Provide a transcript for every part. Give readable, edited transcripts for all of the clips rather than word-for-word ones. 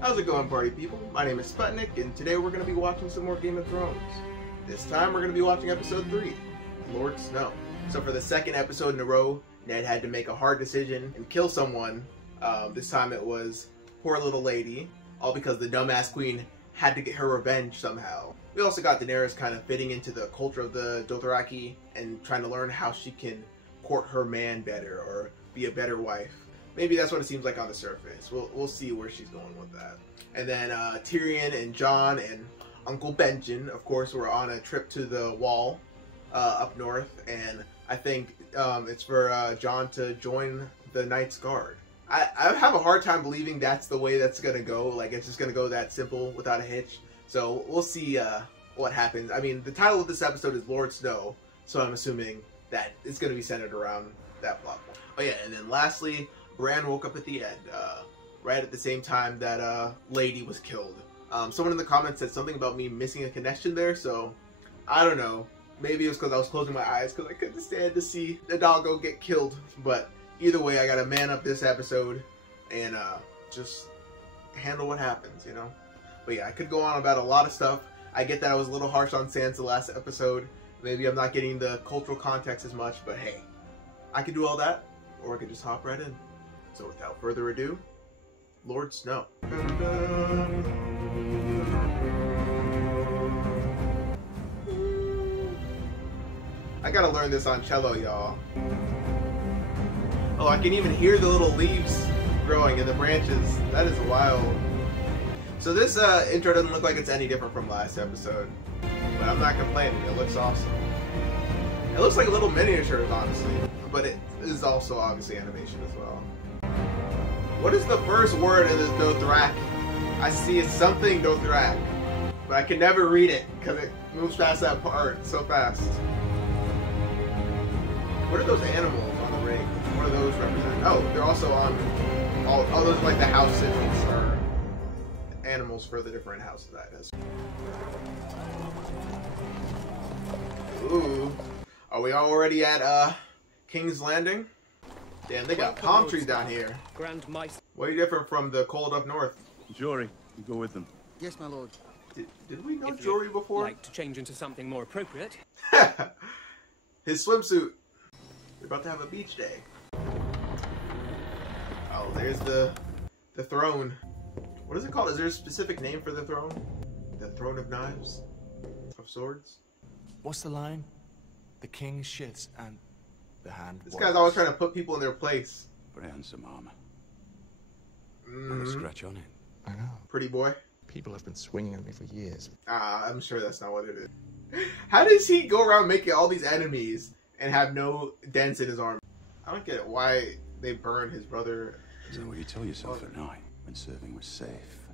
How's it going, party people? My name is Sputnik, and today we're going to be watching some more Game of Thrones. This time we're going to be watching episode 3, Lord Snow. So for the second episode in a row, Ned had to make a hard decision and kill someone. This time it was poor little lady, all because the dumbass queen had to get her revenge somehow. We also got Daenerys kind of fitting into the culture of the Dothraki and trying to learn how she can court her man better or be a better wife. Maybe that's what it seems like on the surface. We'll see where she's going with that. And then Tyrion and Jon and Uncle Benjen, of course, were on a trip to the Wall up north, and I think it's for Jon to join the Knight's Guard. I have a hard time believing that's the way that's gonna go. Like, it's just gonna go that simple without a hitch. So we'll see what happens. I mean, the title of this episode is Lord Snow, so I'm assuming that it's gonna be centered around that plot point. Oh yeah, and then lastly, Bran woke up at the end, right at the same time that Lady was killed. Someone in the comments said something about me missing a connection there, so I don't know. Maybe it was because I was closing my eyes because I couldn't stand to see the doggo get killed. But either way, I gotta man up this episode and just handle what happens, you know? But yeah, I could go on about a lot of stuff. I get that I was a little harsh on Sansa last episode. Maybe I'm not getting the cultural context as much, but hey, I could do all that, or I could just hop right in. So without further ado, Lord Snow. I gotta learn this on cello, y'all. Oh, I can even hear the little leaves growing in the branches. That is wild. So this intro doesn't look like it's any different from last episode, but I'm not complaining. It looks awesome. It looks like little miniatures, honestly, but it is also obviously animation as well. What is the first word in this Dothraki? I see it's something Dothraki, but I can never read it because it moves past that part so fast. What are those animals on the ring? What do those represent? Oh, they're also on all those are like the house sigils or animals for the different houses, I guess. Ooh. Are we already at King's Landing? Damn, they got palm trees down here. Way different from the cold up north. Jory, you go with them. Yes, my lord. Did we know Jory before? Like to change into something more appropriate. His swimsuit. We're about to have a beach day. Oh, there's the throne. What is it called? Is there a specific name for the throne? The throne of knives? Of swords? What's the line? The king shits and the hand This guy's always trying to put people in their place. Bran some armor. And a scratch on it. I know. Pretty boy. People have been swinging at me for years. I'm sure that's not what it is. How does he go around making all these enemies and have no dents in his arm? I don't get why they burned his brother. Is that what you tell yourself at night when serving was safe?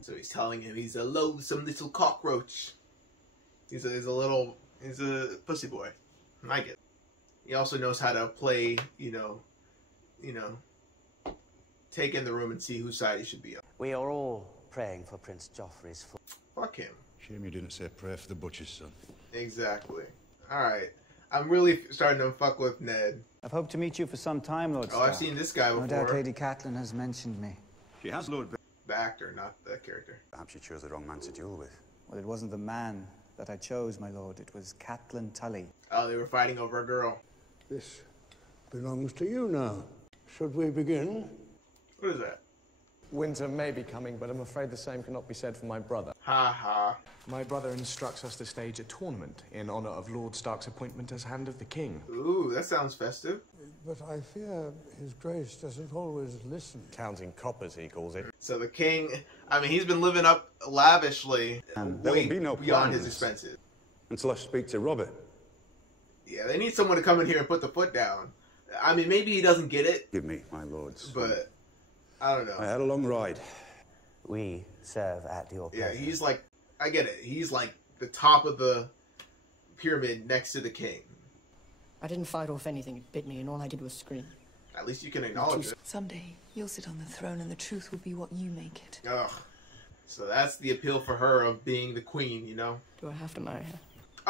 So he's telling him he's a loathsome little cockroach. He's a pussy boy. I get it. He also knows how to play, you know, take in the room and see whose side he should be on. We are all praying for Prince Joffrey's fall. Fuck him. Shame you didn't say a prayer for the butcher's son. Exactly. Alright. I'm really starting to fuck with Ned. I've hoped to meet you for some time, Lord Oh, I've seen this guy before. No doubt Lady Catelyn has mentioned me. She has, Lord. The actor, not the character. Perhaps you chose the wrong man to duel with. Well, it wasn't the man that I chose, my lord. It was Catelyn Tully. Oh, they were fighting over a girl. This belongs to you now. Should we begin? What is that? Winter may be coming, but I'm afraid the same cannot be said for my brother. Ha ha. My brother instructs us to stage a tournament in honor of Lord Stark's appointment as Hand of the King. Ooh, that sounds festive. But I fear His Grace doesn't always listen. Counting coppers, he calls it. So the king, I mean, he's been living up lavishly, There way will be no beyond his plans expenses. until I speak to Robert. Yeah, they need someone to come in here and put the foot down. I mean, maybe he doesn't get it, Give me, my lords. but I don't know. I had a long ride. We serve at your pleasure. Yeah, he's like, I get it. He's like the top of the pyramid next to the king. I didn't fight off anything. It bit me, and all I did was scream. At least you can acknowledge it. Someday, you'll sit on the throne and the truth will be what you make it. Ugh. So that's the appeal for her of being the queen, you know? Do I have to marry her?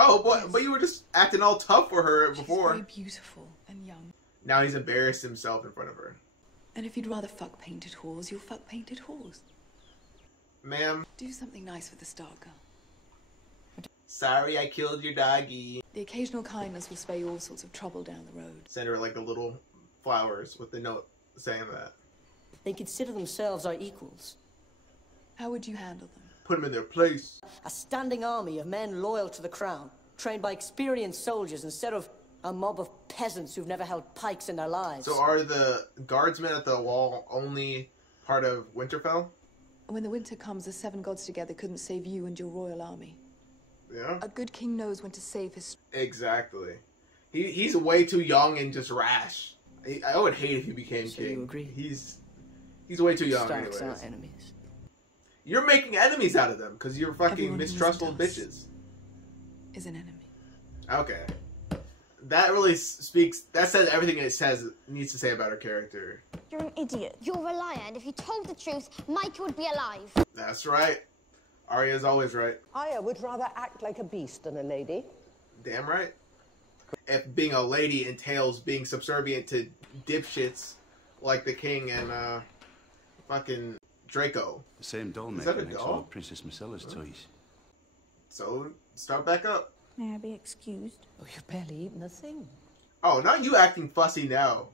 Oh, boy, but you were just acting all tough for her She's before. very beautiful and young. Now he's embarrassed himself in front of her. And if you'd rather fuck painted whores, you'll fuck painted whores. Ma'am. Do something nice for the Stark girl. Sorry I killed your doggy. The occasional kindness will spare you all sorts of trouble down the road. Send her like the little flowers with the note saying that. They consider themselves our equals. How would you handle them? Put them in their place. A standing army of men loyal to the crown, trained by experienced soldiers instead of a mob of peasants who've never held pikes in their lives. So are the guardsmen at the wall only part of Winterfell? When the winter comes, the seven gods together couldn't save you and your royal army. Yeah. A good king knows when to save his... Exactly. He's way too young and just rash. I would hate if he became king. You agree? He's way too young Starks anyways. are enemies. You're making enemies out of them because you're fucking Everyone who mistrustful isn't us bitches. is an enemy. Okay. That really speaks... That says everything it needs to say about her character. You're an idiot. You're a liar, and if you told the truth, Micah would be alive. That's right. Arya's always right. Arya would rather act like a beast than a lady. Damn right. If being a lady entails being subservient to dipshits like the king and fucking Draco. The same doll Is that maker a makes doll? all Princess Marcella's toys. So, start back up. May I be excused? Oh, you've barely eaten a thing. Oh, not you acting fussy now.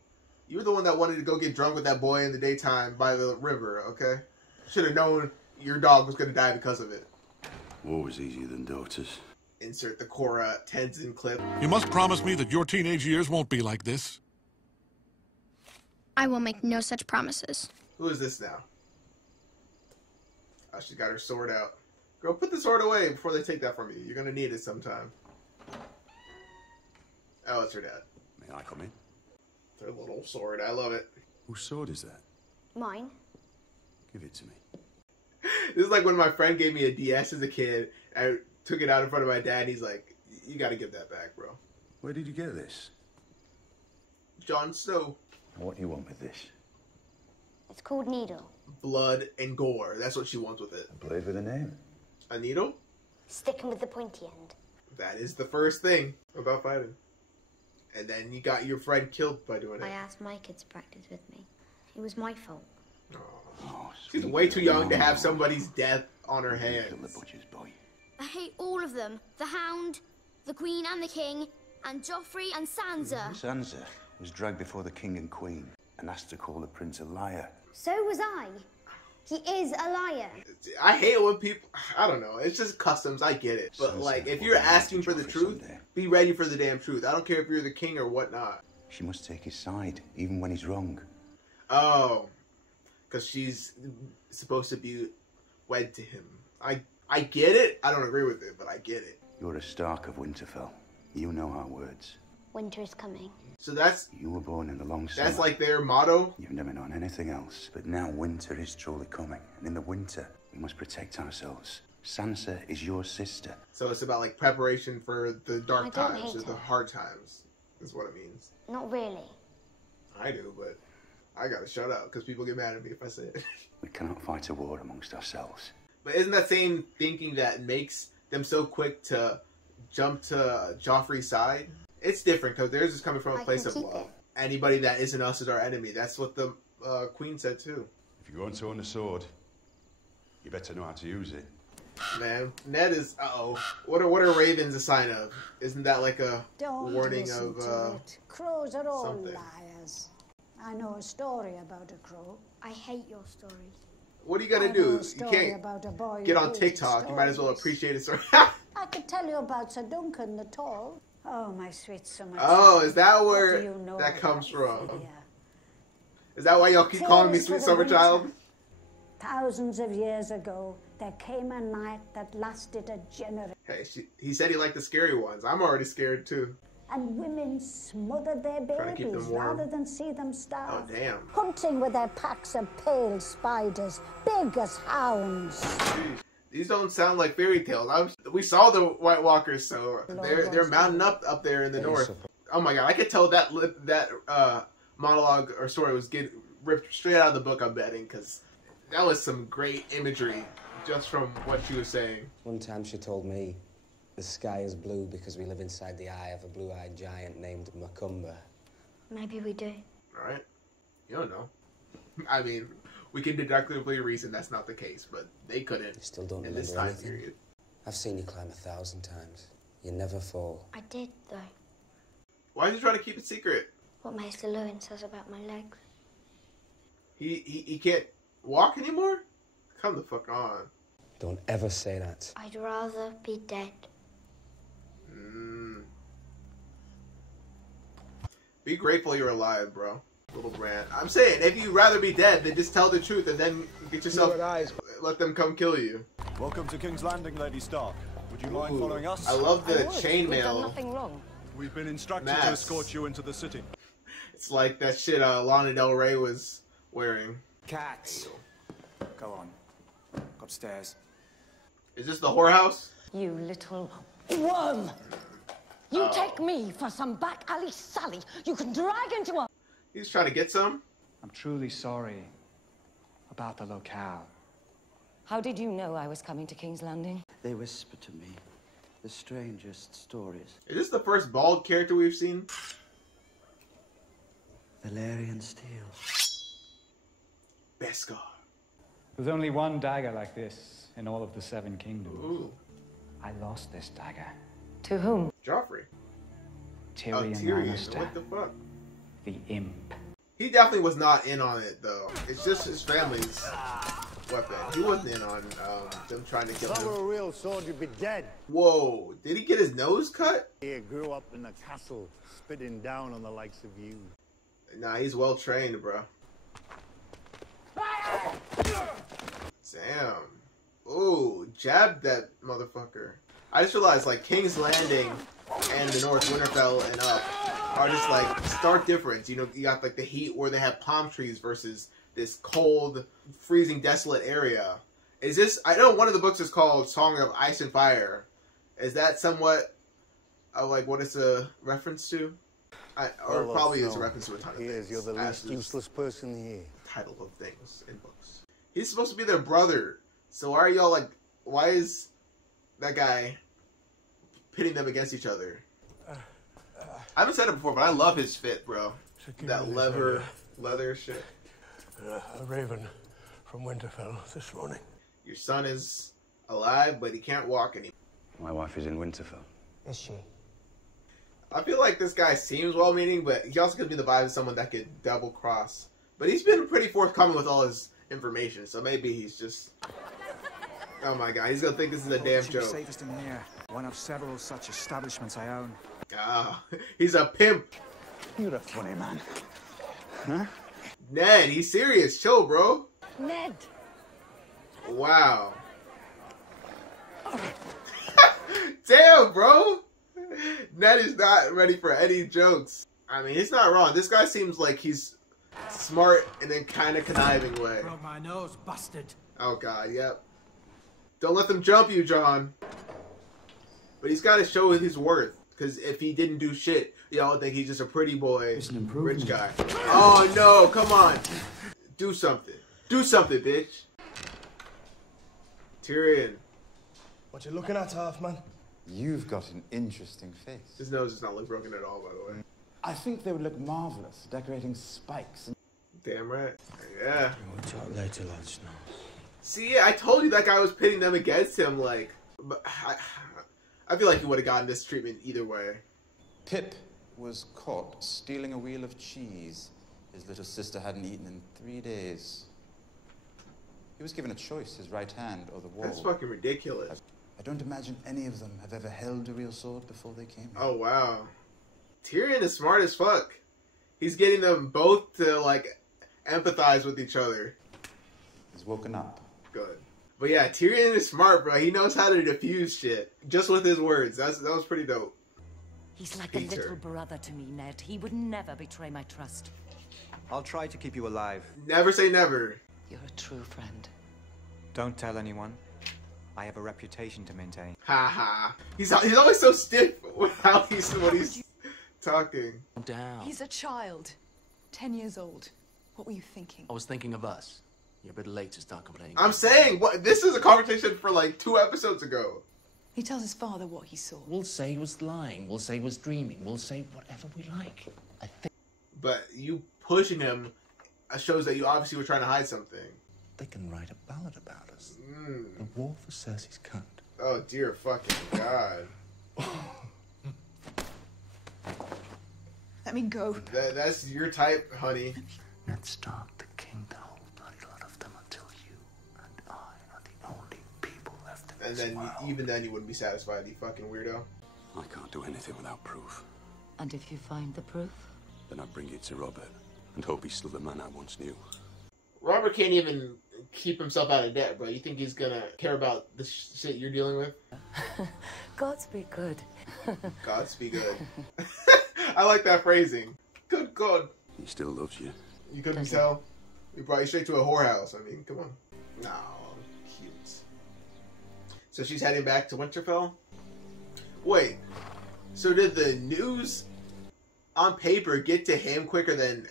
You were the one that wanted to go get drunk with that boy in the daytime by the river, okay? Should have known your dog was going to die because of it. War was easier than daughters. Insert the Cora Tenzin clip. You must promise me that your teenage years won't be like this. I will make no such promises. Who is this now? Oh, she's got her sword out. Girl, put the sword away before they take that from you. You're going to need it sometime. Oh, it's her dad. May I come in? Their little sword. I love it. Whose sword is that? Mine? Give it to me. This is like when my friend gave me a DS as a kid. I took it out in front of my dad. And he's like, "You got to give that back, bro." Where did you get this? Jon Snow. What do you want with this? It's called Needle. Blood and gore. That's what she wants with it. A blade with a name. A needle? Sticking with the pointy end. That is the first thing about fighting. And then you got your friend killed by doing it. I asked Micah to practice with me. It was my fault. Oh, she's way too young to have somebody's death on her hands. Kill the butcher's boy. I hate all of them. The Hound, the Queen and the King, and Joffrey and Sansa. Sansa was dragged before the king and queen and asked to call the prince a liar. So was I. He is a liar. I hate it when people... I don't know. It's just customs. I get it. But, like, if you're asking for the truth, be ready for the damn truth. I don't care if you're the king or whatnot. She must take his side, even when he's wrong. Oh. Because she's supposed to be wed to him. I get it. I don't agree with it, but I get it. You're a Stark of Winterfell. You know our words. Winter is coming. So that's... You were born in the long summer. That's like their motto? You've never known anything else. But now winter is truly coming. And in the winter, we must protect ourselves. Sansa is your sister. So it's about, like, preparation for the dark I don't times hate or the it. hard times, is what it means. Not really. I do, but I gotta shut up because people get mad at me if I say it. We cannot fight a war amongst ourselves. But isn't that same thinking that makes them so quick to jump to Joffrey's side? It's different because theirs is coming from a place of love. Anybody that isn't us is our enemy. That's what the Queen said too. If you're going to own a sword, you better know how to use it. Man, Ned is... Uh-oh. What are ravens a sign of? Isn't that like a warning of... Crows are all something. liars. I know a story about a crow. I hate your stories. What are you gonna I know do? a You story can't about a boy get who on hated TikTok. You might as well stories. appreciate it. I could tell you about Sir Duncan the Tall. Oh, my sweet summer. Oh, child. is that What where do you know that comes about from? fear? Is that why y'all keep calling me Tales Sweet for the Summer winter. Child? Thousands of years ago, there came a night that lasted a generation. Hey, he said he liked the scary ones. I'm already scared too. And women smothered their Trying to keep babies them warm. rather than see them starve. Oh, damn. Hunting with their packs of pale spiders, big as hounds. Jeez. These don't sound like fairy tales. We saw the White Walkers, so they're mounting up there in the north. Oh my god, I could tell that monologue or story was getting ripped straight out of the book. I'm betting because that was some great imagery just from what she was saying. One time she told me the sky is blue because we live inside the eye of a blue-eyed giant named Macumba. Maybe we do. All right, you don't know. I mean, we can deductively reason that's not the case, but they couldn't. You still don't in this remember time anything? period. I've seen you climb 1,000 times. You never fall. I did, though. Why is he trying to keep it secret? What Maester Lewin says about my legs. He can't walk anymore? Come the fuck on. Don't ever say that. I'd rather be dead. Be grateful you're alive, bro. Little Bran. I'm saying, if you'd rather be dead, then just tell the truth and then get yourself... Let them come kill you. Welcome to King's Landing, Lady Stark. Would you mind following us? I love the chainmail. We've done nothing wrong. We've been instructed to escort you into the city. It's like that shit Lana Del Rey was wearing. Cats. Go on. Upstairs. Is this the whorehouse? You little worm! You take me for some back alley Sally you can drag into a... He's trying to get some? I'm truly sorry about the locale. How did you know I was coming to King's Landing? They whisper to me the strangest stories. Is this the first bald character we've seen? Valyrian steel. Beskar. There's only one dagger like this in all of the Seven Kingdoms. Ooh. I lost this dagger. To whom? Joffrey. Tyrion Lannister. What the fuck? The imp. He definitely was not in on it, though. It's just his family's weapon. He wasn't in on them trying to kill him. If I were a real sword, you'd be dead. Whoa, did he get his nose cut? He grew up in the castle, spitting down on the likes of you. Nah, he's well trained, bro. Damn. Ooh, jabbed that motherfucker. I just realized, like, King's Landing and the North, Winterfell and up, are just, like, stark difference. You know, you got, like, the heat where they have palm trees versus this cold, freezing, desolate area. Is this... I know one of the books is called Song of Ice and Fire. Is that somewhat of, like, what it's a reference to? Or probably is a reference to a ton of things. You're the least useless person here. Title of things in books. He's supposed to be their brother. So why are y'all, like... Why is that guy pitting them against each other? I haven't said it before, but I love his fit, bro. That leather shit. A raven from Winterfell this morning. Your son is alive, but he can't walk anymore. My wife is in Winterfell. Is she? I feel like this guy seems well-meaning, but he also could be the vibe of someone that could double-cross. But he's been pretty forthcoming with all his information, so maybe he's just... Oh my god, he's gonna think this is a damn joke. Safest in here. One of several such establishments I own. Ah, he's a pimp. You're a funny man. Huh? Ned, he's serious. Chill, bro. Ned. Wow. Damn, bro. Ned is not ready for any jokes. I mean, he's not wrong. This guy seems like he's smart in a kind of conniving way. Broke my nose, busted. Oh god, yep. Don't let them jump you, John. But he's got to show his worth. Because if he didn't do shit, y'all think he's just a pretty boy, rich guy. Oh no, come on. Do something. Do something, bitch. Tyrion. What you looking at, Halfman? You've got an interesting face. His nose does not look broken at all, by the way. I think they would look marvelous decorating spikes. Damn right. Yeah. We'll talk later, lads. No. See, I told you that guy was pitting them against him, like... But I feel like he would have gotten this treatment either way. Pip was caught stealing a wheel of cheese his little sister hadn't eaten in 3 days. He was given a choice, his right hand or the wall. That's fucking ridiculous. I don't imagine any of them have ever held a real sword before they came here. Oh, wow. Tyrion is smart as fuck. He's getting them both to, like, empathize with each other. He's woken up. Good. But yeah, Tyrion is smart, bro. He knows how to diffuse shit. Just with his words. That was pretty dope. He's like a little brother to me, Ned. He would never betray my trust. I'll try to keep you alive. Never say never. You're a true friend. Don't tell anyone. I have a reputation to maintain. Ha ha. He's always so stiff with how when he's talking. Down. He's a child. 10 years old. What were you thinking? I was thinking of us. You're a bit late to start complaining. I'm saying, this is a conversation for like 2 episodes ago. He tells his father what he saw. We'll say he was lying. We'll say he was dreaming. We'll say whatever we like. I think. But you pushing him shows that you obviously were trying to hide something. They can write a ballad about us. The war for Cersei's cunt. Oh dear fucking God. Let me go. That's your type, honey. Ned Stark, the king, the whole bloody lot of them, until you and I are the only people left in And this then, world. even then, you wouldn't be satisfied, you fucking weirdo. I can't do anything without proof. And if you find the proof? Then I bring it to Robert and hope he's still the man I once knew. Robert can't even keep himself out of debt, bro. You think he's gonna care about the shit you're dealing with? Gods be good. Gods be good. I like that phrasing. Good God. He still loves you. You couldn't tell? We brought you straight to a whorehouse. I mean, come on. No, cute. So she's heading back to Winterfell? Wait, so did the news on paper get to him quicker than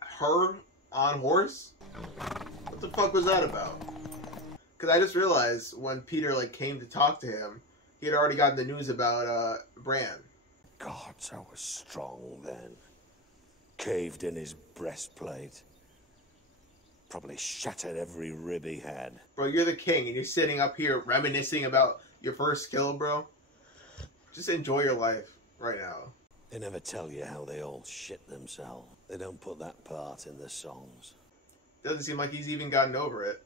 her on horse? What the fuck was that about? Because I just realized when Peter came to talk to him, he had already gotten the news about Bran. Gods, I was strong then. Caved in his breastplate. Probably shattered every rib he had. Bro, you're the king and you're sitting up here reminiscing about your first kill, bro. Just enjoy your life right now. They never tell you how they all shit themselves. They don't put that part in the songs. Doesn't seem like he's even gotten over it.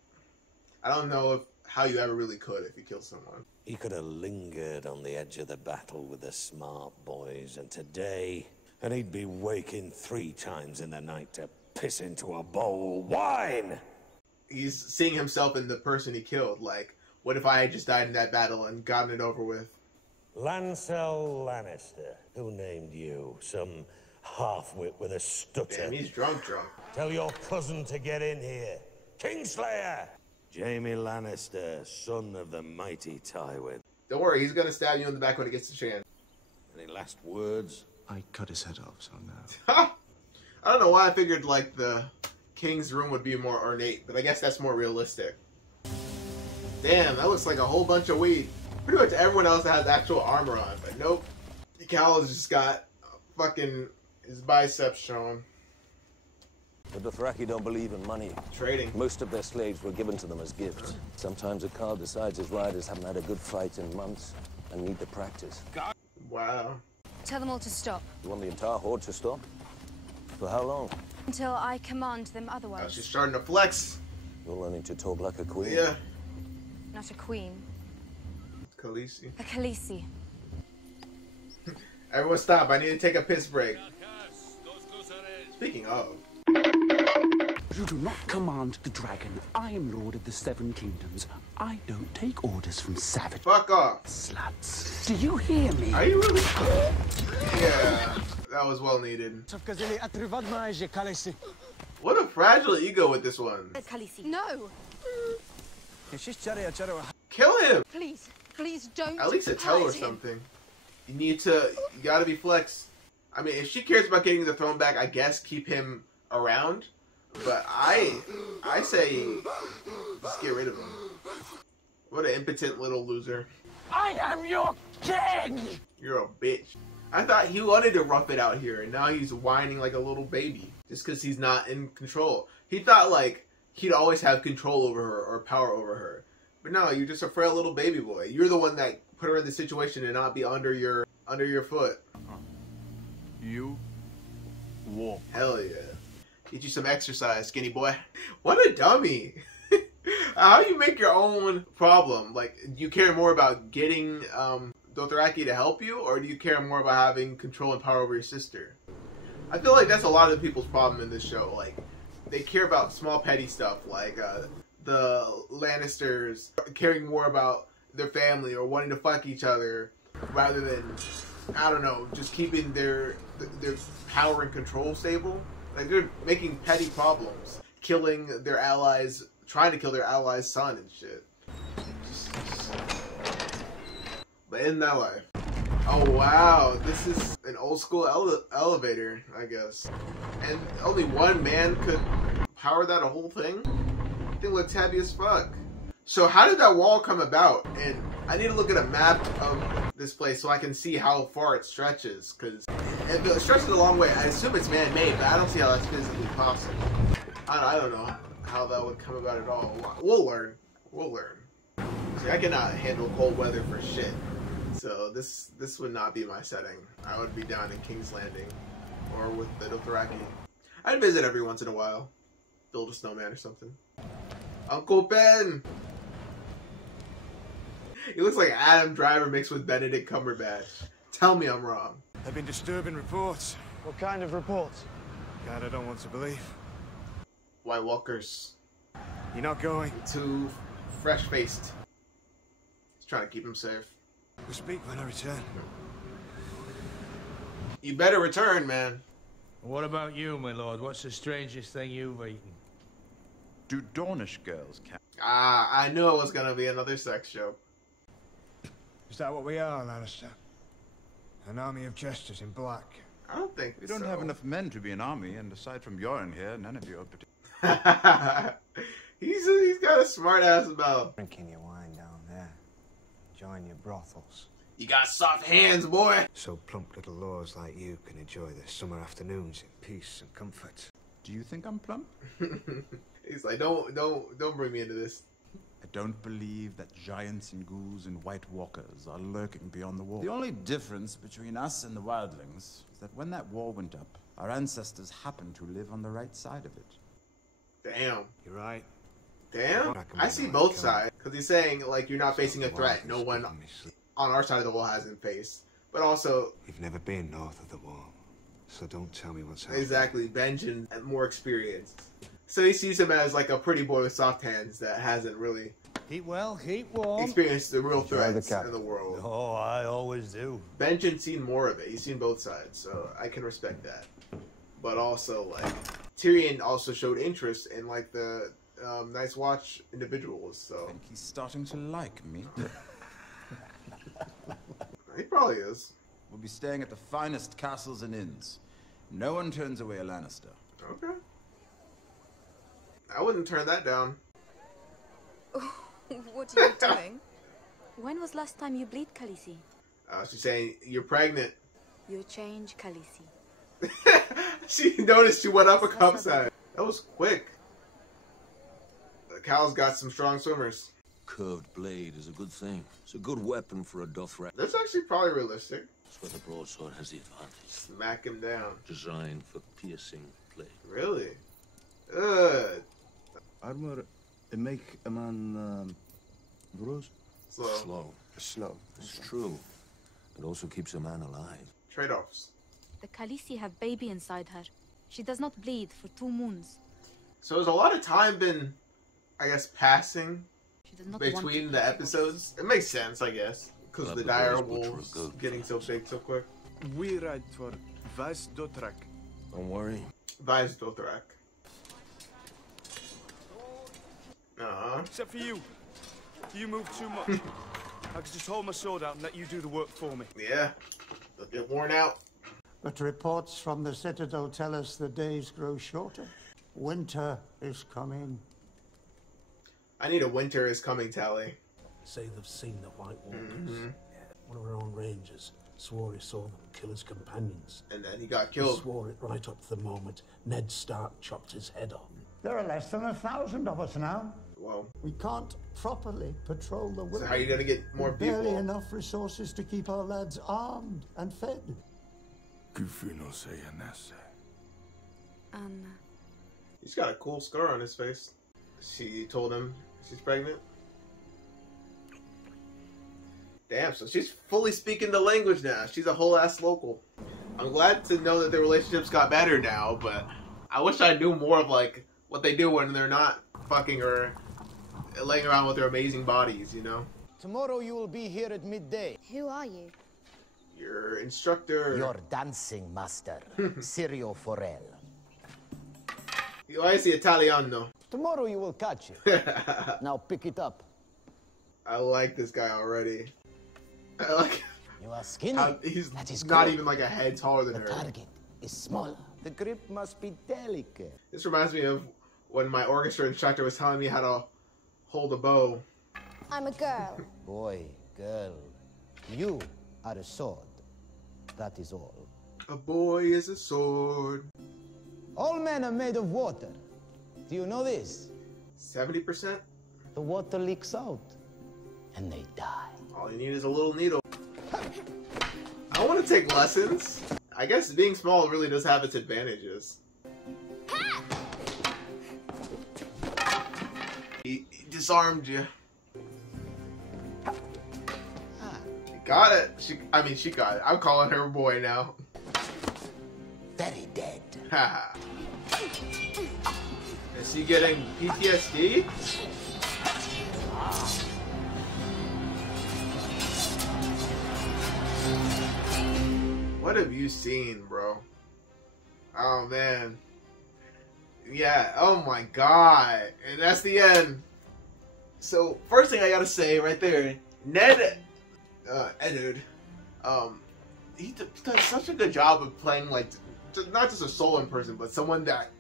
I don't know how you ever really could if you killed someone. He could have lingered on the edge of the battle with the smart boys, and today, and he'd be waking 3 times in the night to piss into a bowl of wine. He's seeing himself in the person he killed. Like, what if I had just died in that battle and gotten it over with? Lancel Lannister. Who named you? Some half-wit with a stutter. Damn, he's drunk. Tell your cousin to get in here. Kingslayer! Jaime Lannister, son of the mighty Tywin. Don't worry, he's gonna stab you in the back when he gets the chance. Any last words? I cut his head off, so no. I don't know why I figured the king's room would be more ornate, but I guess that's more realistic. Damn, that looks like a whole bunch of weed. Pretty much everyone else has actual armor on, but nope. Cal has just got fucking his biceps shown. The Dothraki don't believe in money. Trading. Most of their slaves were given to them as gifts. Sometimes a Khal decides his riders haven't had a good fight in months and need the practice. Wow. Tell them all to stop. You want the entire horde to stop? For how long? Until I command them otherwise. Oh, she's starting to flex. You're learning to talk like a queen. Yeah. Not a queen. Khaleesi. A Khaleesi. Everyone stop, I need to take a piss break. Speaking of. You do not command the dragon. I am Lord of the Seven Kingdoms. I don't take orders from savages. Fuck off. Sluts. Do you hear me? Are you really? Yeah, that was well needed. What a fragile ego with this one. No! Kill him! Please don't. At least a tell or something. You gotta be flex. I mean, if she cares about getting the throne back, I guess keep him around. But I say, just get rid of him. What an impotent little loser. I am your king! You're a bitch. I thought he wanted to rough it out here, and now he's whining like a little baby. Just because he's not in control. He thought, he'd always have control over her, or power over her. But no, you're just a frail little baby boy. You're the one that put her in the situation and not be under your foot. You walk. Hell yeah. Get you some exercise, skinny boy. What a dummy. How do you make your own problem? Do you care more about getting Dothraki to help you, or do you care more about having control and power over your sister? I feel like that's a lot of people's problem in this show. They care about small petty stuff, the Lannisters caring more about their family or wanting to fuck each other rather than, I don't know, just keeping their power and control stable. They're making petty problems, killing their allies, trying to kill their allies' son and shit. But in that life. Oh wow, this is an old school elevator, I guess. And only one man could power that whole thing? Thing looks heavy as fuck. So how did that wall come about? And I need to look at a map of this place so I can see how far it stretches. Because if it stretches a long way, I assume it's man-made, but I don't see how that's physically possible. I don't know. how that would come about at all. We'll learn. We'll learn. See, I cannot handle cold weather for shit. So this would not be my setting. I would be down in King's Landing or with the Dothraki. I'd visit every once in a while. Build a snowman or something. Uncle Ben! He looks like Adam Driver mixed with Benedict Cumberbatch. Tell me I'm wrong. There have been disturbing reports. What kind of reports? God, I don't want to believe. White Walkers. You're not going? Too fresh-faced. He's trying to keep him safe. We'll speak when I return. You better return, man. What about you, my lord? What's the strangest thing you've eaten? Do Dornish girls count? Ah, I knew it was gonna be another sex joke. Is that what we are, Lannister? An army of jesters in black? I don't think We don't have enough men to be an army, and aside from Yoren here, none of you are particular. He's got a smart ass mouth. Drinking your wine down there. Enjoying your brothels. You got soft hands, boy. So plump little lords like you can enjoy their summer afternoons in peace and comfort. Do you think I'm plump? He's like, don't bring me into this. I don't believe that giants and ghouls and white walkers are lurking beyond the wall. The only difference between us and the wildlings is that when that wall went up, our ancestors happened to live on the right side of it. Damn. You're right. Damn. I see both sides. Because he's saying, like, you're not facing a threat. No one on our side of the wall hasn't faced. But also... We've never been north of the wall. So don't tell me what's happening. Exactly. Benjen, more experienced. So he sees him as like a pretty boy with soft hands that hasn't really keep well, keep warm. Experienced the real threats in the world. Oh, I always do. Benjen's seen more of it. He's seen both sides, so I can respect that. But also, like, Tyrion also showed interest in like the Night's Watch individuals. So I think he's starting to like me. He probably is. We'll be staying at the finest castles and inns. No one turns away a Lannister. Okay. I wouldn't turn that down. What are you doing? When was last time you bleed, Khaleesi? She's saying, you're pregnant. You change, Khaleesi. She noticed she went up a cup size. That was quick. The cow's got some strong swimmers. Curved blade is a good thing. It's a good weapon for a Dothraki. That's actually probably realistic. That's where the broadsword has the advantage. Smack him down. Designed for piercing blade. Really? Armor make a man grows slow. Slow. It's true. It also keeps a man alive. Trade-offs. The Khaleesi have baby inside her. She does not bleed for 2 moons. So there's a lot of time been, I guess, passing she does not between the episodes. It makes sense, I guess, because the dire wolves getting so big so quick. We ride for Vice Dothraki. Don't worry. Vice Dothraki. Except for you. You move too much. I could just hold my sword out and let you do the work for me. Yeah. They'll get worn out. But reports from the Citadel tell us the days grow shorter. Winter is coming. I need a winter is coming tally. Say they've seen the White Walkers. One of our own rangers swore he saw them kill his companions. And then he got killed. He swore it right up to the moment Ned Stark chopped his head off. There are less than 1,000 of us now. Well, we can't properly patrol the wilderness. So how are you going to get more people? Barely enough resources to keep our lads armed and fed. Anna. He's got a cool scar on his face. She told him she's pregnant. Damn, so she's fully speaking the language now. She's a whole ass local. I'm glad to know that their relationships got better now, but I wish I knew more of like what they do when they're not fucking or laying around with their amazing bodies, you know? Tomorrow you will be here at midday. Who are you? Your instructor. Your dancing master, Sirio Forel. Why is he Italiano? Tomorrow you will catch it. Now pick it up. I like this guy already. I like you are skinny. He's that is not good. even like a head taller than her. The target is smaller. The grip must be delicate. This reminds me of when my orchestra instructor was telling me how to hold a bow. I'm a girl. Boy, girl, you are a sword. That is all. A boy is a sword. All men are made of water. Do you know this? 70%? The water leaks out, and they die. All you need is a little needle. I want to take lessons. I guess being small really does have its advantages. He disarmed you. Got it. She got it. I'm calling her boy now. Very dead. Haha. Is he getting PTSD? What have you seen, bro? Oh man. Yeah, oh my god. And that's the end. So, first thing I gotta say right there, Ned Eddard, he does such a good job of playing, like, not just a Solon person, but someone that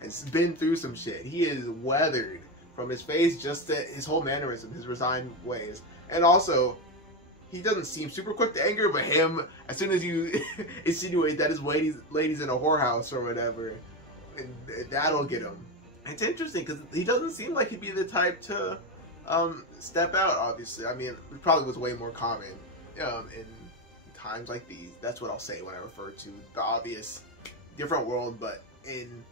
has been through some shit. He is weathered from his face, just to his whole mannerism, his resigned ways. And also, he doesn't seem super quick to anger, but him, as soon as you insinuate that his lady's in a whorehouse or whatever, that'll get him. It's interesting, because he doesn't seem like he'd be the type to step out, obviously. I mean, it probably was way more common in times like these. That's what I'll say when I refer to the obvious different world, but in,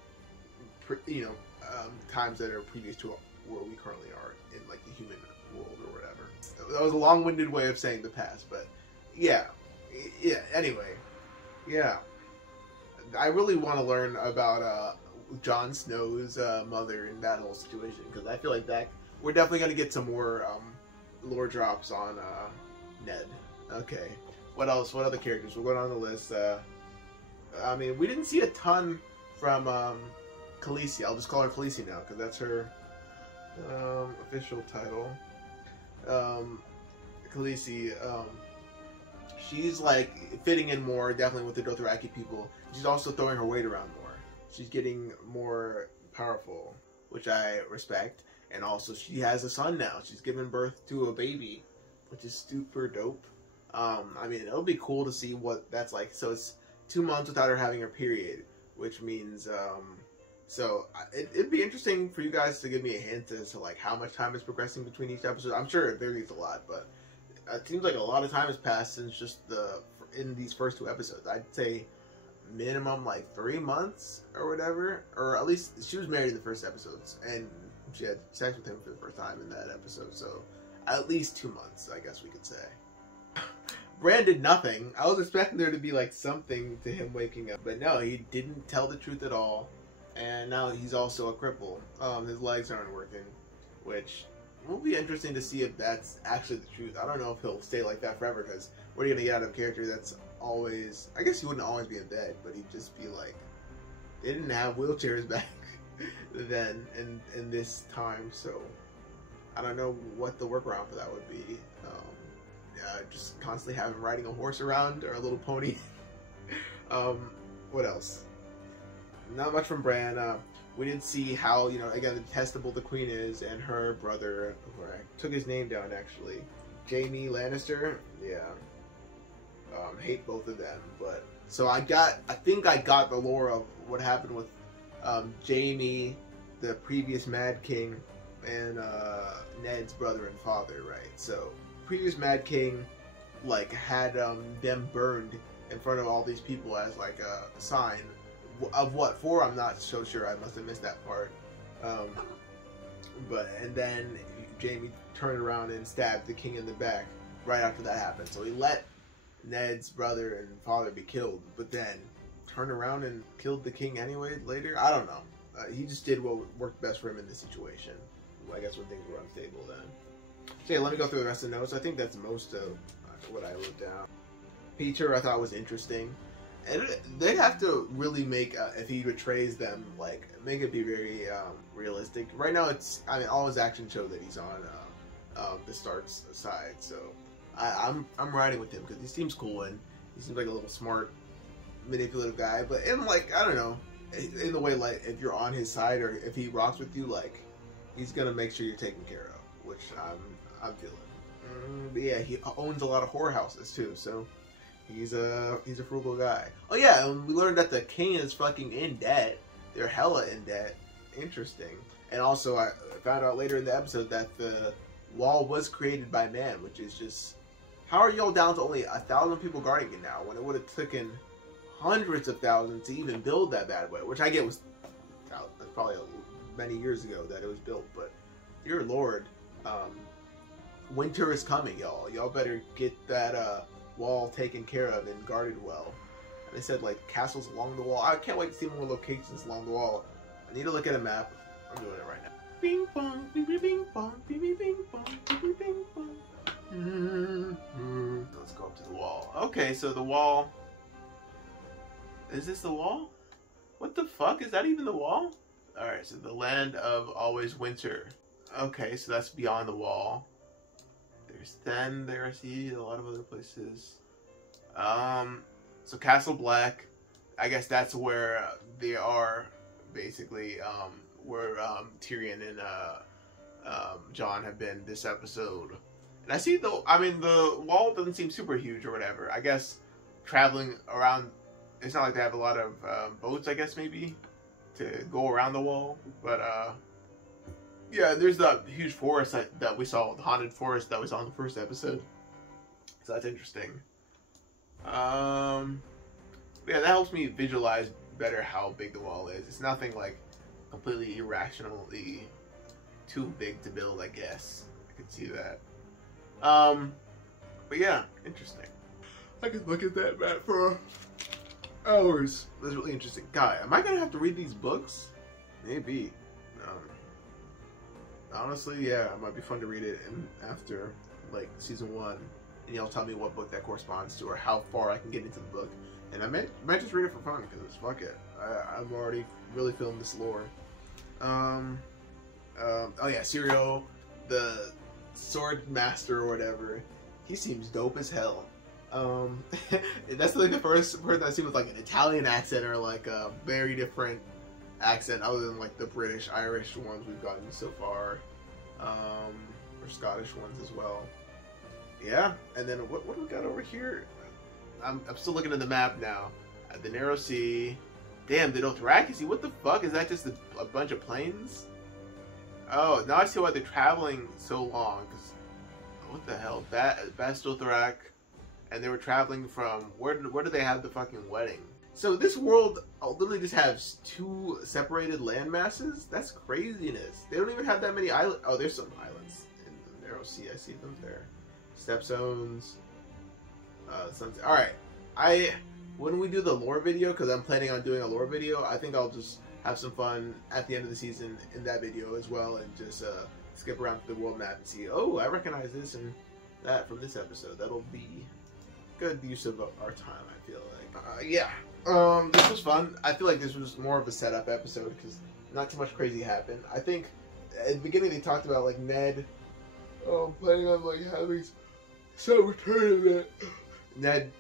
times that are previous to where we currently are in, like, the human world or whatever. That was a long-winded way of saying the past, but yeah, anyway, yeah. I really want to learn about Jon Snow's mother in that whole situation, because I feel like that we're definitely going to get some more lore drops on Ned. Okay, what else? What other characters? We're going on the list. I mean, we didn't see a ton from Khaleesi. I'll just call her Khaleesi now, because that's her official title. Khaleesi, she's like fitting in more definitely with the Dothraki people. She's also throwing her weight around more. She's getting more powerful, which I respect. And also she has a son now. She's given birth to a baby, which is super dope. I mean, it'll be cool to see what that's like. So it's 2 months without her having her period, which means, it'd be interesting for you guys to give me a hint as to, like, how much time is progressing between each episode. I'm sure it varies a lot, but it seems like a lot of time has passed since just in these first 2 episodes. I'd say minimum, like, 3 months or whatever. Or at least she was married in the first episodes, and she had sex with him for the first time in that episode. So at least 2 months, I guess we could say. Bran did nothing. I was expecting there to be, like, something to him waking up. But no, he didn't tell the truth at all. And now he's also a cripple. His legs aren't working, which will be interesting to see if that's actually the truth. I don't know if he'll stay like that forever, because what are you going to get out of a character that's always... I guess he wouldn't always be in bed, but he'd just be like... They didn't have wheelchairs back then in this time, so... I don't know what the workaround for that would be. Just constantly have him riding a horse around, or a little pony. What else? Not much from Bran. We didn't see how, again, detestable the queen is, and her brother, who I took his name down actually, Jaime Lannister. Yeah. Hate both of them, but so I think I got the lore of what happened with Jaime, the previous Mad King, and Ned's brother and father, right? So previous Mad King, like, had them burned in front of all these people as like a sign of what for. I'm not so sure. I must have missed that part. And then Jaime turned around and stabbed the king in the back right after that happened. So he let Ned's brother and father be killed, but then turned around and killed the king anyway later. I don't know. He just did what worked best for him in this situation. I guess when things were unstable then. So yeah, let me go through the rest of the notes. I think that's most of what I wrote down. Peter, I thought was interesting. And they'd have to really make, if he betrays them, like, make it be very realistic. Right now, all his actions show that he's on the Stark's side. So I'm riding with him because he seems cool and he seems like a little smart, manipulative guy. But in, like, I don't know, in the way, like, if you're on his side or if he rocks with you, like, he's gonna make sure you're taken care of, which I'm feeling. But yeah, he owns a lot of whorehouses too, so he's a frugal guy. Oh yeah, and we learned that the king is fucking in debt. They're hella in debt. Interesting. And also, I found out later in the episode that the wall was created by man, which is just... How are y'all down to only 1,000 people guarding it now, when it would have taken hundreds of thousands to even build that bad boy? Which I get was probably many years ago that it was built, but dear Lord, winter is coming, y'all. Y'all better get that wall taken care of and guarded well. And they said, like, castles along the wall. I can't wait to see more locations along the wall. I need to look at a map. I'm doing it right now. Bing bong, bing bing bong, bing bing bong, bing bing bong. Let's go up to the wall. Okay, so the wall... Is this the wall? What the fuck? Is that even the wall? Alright, so the land of always winter. Okay, so that's beyond the wall. There's Then, there I see a lot of other places. So Castle Black, I guess that's where they are, basically, where Tyrion and Jon have been this episode. And I see the wall doesn't seem super huge or whatever. I guess traveling around, it's not like they have a lot of boats, I guess, maybe, to go around the wall. But, yeah, there's the huge forest that we saw, the haunted forest that we saw in the first episode. So that's interesting. Yeah, that helps me visualize better how big the wall is. It's nothing, like, completely irrationally too big to build, I guess. I can see that. But yeah, interesting. I could look at that map for hours. That's really interesting. God, am I gonna have to read these books? Maybe. Honestly, yeah, it might be fun to read it after, like, season 1. And y'all tell me what book that corresponds to or how far I can get into the book. And I might just read it for fun, because fuck it. I'm already really feeling this lore. Oh yeah, Syrio, the sword master or whatever, he seems dope as hell. That's like the first person I've seen with like an Italian accent or like a very different accent other than like the British, Irish ones we've gotten so far, or Scottish ones as well. Yeah, and then what do we got over here? I'm still looking at the map now. At the Narrow Sea. Damn, the Dothraki Sea. What the fuck? Is that just a bunch of planes? Oh, now I see why they're traveling so long. Cause what the hell? Bast Dothrak. And they were traveling from... Where do they have the fucking wedding? So this world literally just has 2 separated land masses? That's craziness. They don't even have that many islands. Oh, there's some islands in the Narrow Sea. I see them there. Step zones. Sunset. Alright. When we do the lore video, because I'm planning on doing a lore video, I think I'll just have some fun at the end of the season in that video as well, and just skip around the world map and see, oh, I recognize this and that from this episode. That'll be good use of our time, I feel like. Yeah. This was fun. I feel like this was more of a setup episode, because not too much crazy happened. I think at the beginning they talked about, like, Ned planning on, like, having some tournament. Ned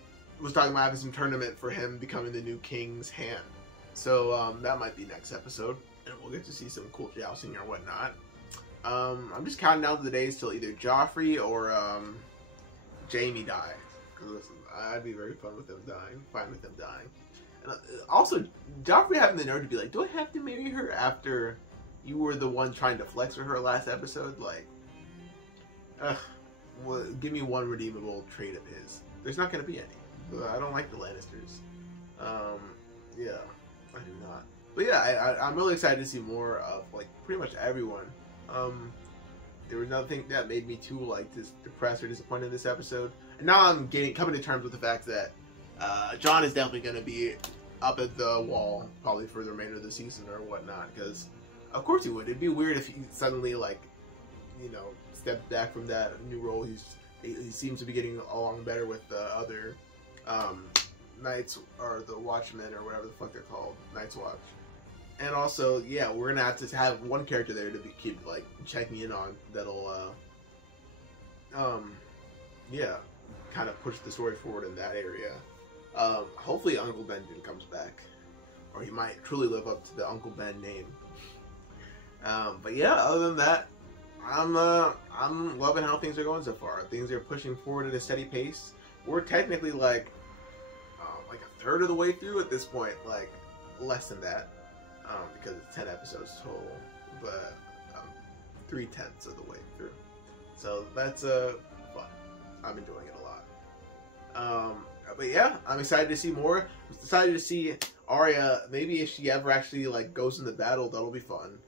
was talking about having some tournament for him becoming the new King's Hand. So that might be next episode, and we'll get to see some cool jousting or whatnot. I'm just counting down the days till either Joffrey or Jaime die. Because I'd be very fun with them dying. Fine with them dying. And also, Joffrey having the nerve to be like, do I have to marry her after you were the one trying to flex with her last episode? Like, well, give me one redeemable trait of his. There's not going to be any. I don't like the Lannisters. Yeah, I do not. But yeah, I'm really excited to see more of, like, pretty much everyone. There was nothing that made me too, like, depressed or disappointed in this episode. And now I'm coming to terms with the fact that Jon is definitely going to be up at the wall, probably for the remainder of the season or whatnot, because of course he would. It'd be weird if he suddenly, like, you know, stepped back from that new role. He seems to be getting along better with the other Knights, or the Watchmen, or whatever the fuck they're called, Night's Watch. And also, yeah, we're gonna have to have one character there to keep, like, checking in on, that'll yeah, kind of push the story forward in that area. Hopefully Uncle Benjen comes back, or he might truly live up to the Uncle Ben name. But yeah, other than that, I'm loving how things are going so far. Things are pushing forward at a steady pace. We're technically like a third of the way through at this point, like less than that, because it's 10 episodes total. but I'm 3/10 of the way through. So that's fun. I'm enjoying it a lot. But yeah, I'm excited to see more. I'm excited to see Arya. Maybe if she ever actually like goes into battle, that'll be fun.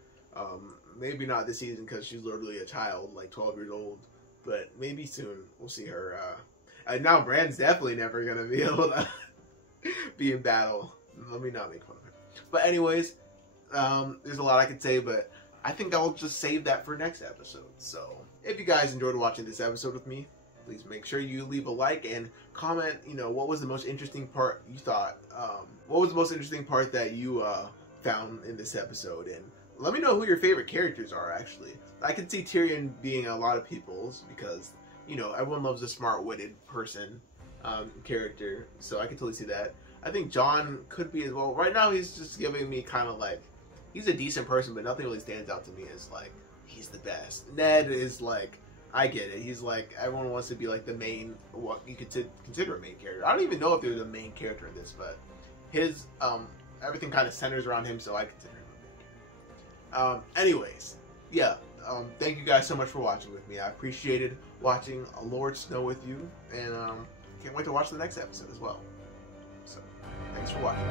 Maybe not this season because she's literally a child, like 12 years old. But maybe soon we'll see her. And now Bran's definitely never gonna be able to be in battle. Let me not make fun of her. But anyways, there's a lot I could say, but I think I'll just save that for next episode. So if you guys enjoyed watching this episode with me, please make sure you leave a like and comment, you know, what was the most interesting part you thought, what was the most interesting part that you found in this episode, and let me know who your favorite characters are, actually. I can see Tyrion being a lot of people's, because, you know, everyone loves a smart-witted person, character, so I can totally see that. I think Jon could be as well. Right now, he's just giving me kind of like, he's a decent person, but nothing really stands out to me as, like, he's the best. Ned is, like, I get it. He's, like, everyone wants to be, like, the main, what you could consider a main character. I don't even know if there's a main character in this, but his, everything kind of centers around him, so I consider him a main character. Anyways, yeah, thank you guys so much for watching with me. I appreciated watching Lord Snow with you, and, can't wait to watch the next episode as well. So, thanks for watching,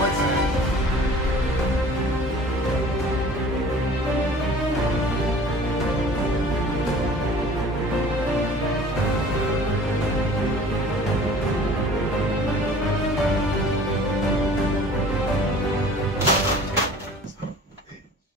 guys.